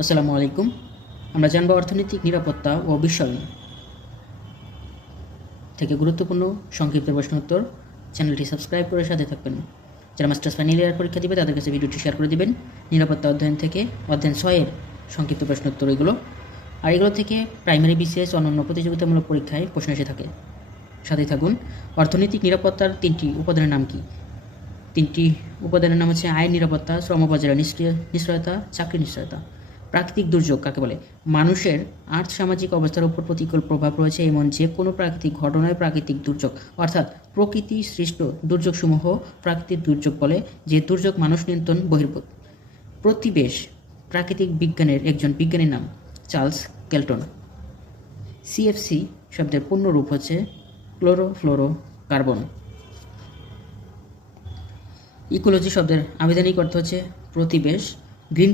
আসসালামু আলাইকুম। আমরা জানব অর্থনৈতিক নিরাপত্তা ও বিশ্বায়ন থেকে গুরুত্বপূর্ণ সংক্ষিপ্ত প্রশ্ন উত্তর। চ্যানেলটি সাবস্ক্রাইব করে সাথে থাকবেন। যারা মাস্টার্স ফাইনাল ইয়ার পরীক্ষা দিবে তাদের কাছে ভিডিওটি শেয়ার করে দিবেন। নিরাপত্তা অধ্যয়ন থেকে অধ্যয়ন 6-এর সংক্ষিপ্ত প্রশ্ন উত্তর এগুলো। আর এগুলো থেকে প্রাইমারি বিসিএস অন্যান্য প্রতিযোগিতামূলক পরীক্ষায় প্রশ্ন এসে থাকে। সাথেই থাকুন। অর্থনৈতিক নিরাপত্তার 3টি উপাদানের নাম কি? 3টি উপাদানের নাম হচ্ছে আইন নিরাপত্তা, শ্রমবাজারে নিশ্চয়তা, চাকরি নিশ্চয়তা। প্রাকৃতিক দুর্যোগ কাকে বলে? মানুষের আর্থ-সামাজিক অবস্থার উপর প্রতিকূল প্রভাব রয়েছে এমন যে কোনো প্রাকৃতিক ঘটনায় প্রাকৃতিক দুর্যোগ, অর্থাৎ প্রকৃতি সৃষ্ট দুর্যোগসমূহ প্রাকৃতিক দুর্যোগ বলে, যে দুর্যোগ মানুষ নিয়ন্ত্রণ বহির্ভূত। প্রতিবেশ প্রাকৃতিক বিজ্ঞানের একজন বিজ্ঞানীর নাম চার্লস কেলটন। সিএফসি শব্দের পূর্ণ রূপ হচ্ছে ক্লোরোফ্লোরোকার্বন। ইকোলজি শব্দের আবিধানিক অর্থ হচ্ছে প্রতিবেশ। গ্রিন